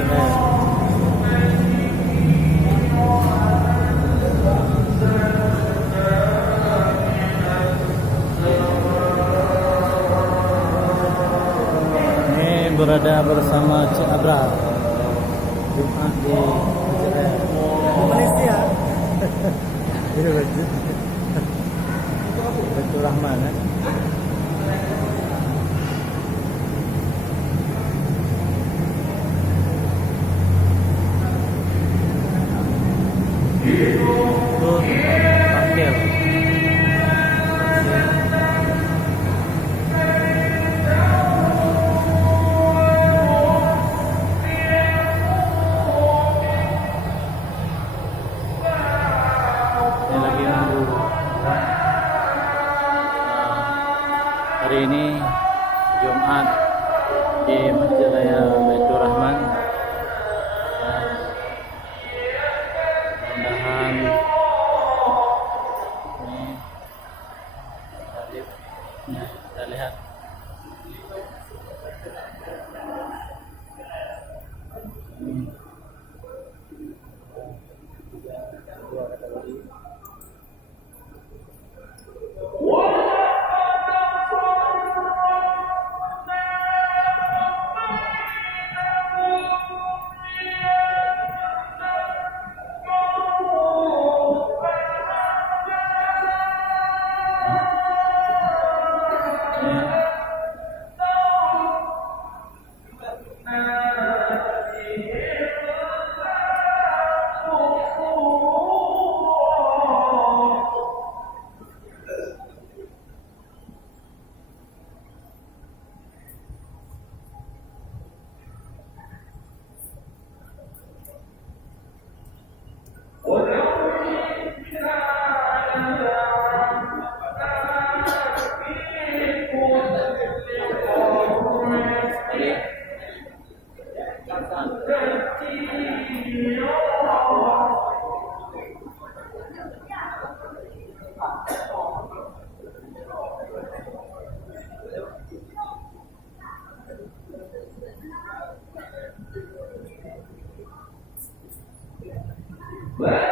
Masjid Raya. Ini berada bersama Cik Abra Jumat di Masjid Raya Malaysia. Ini Masjid Baitur Rahman Itu parkir. Ini lagi nunggu. Hari ini Jumat di Masjid Raya Baitur Rahman. Mudah-mudahan ini kita lihat. Dua kategori. Well,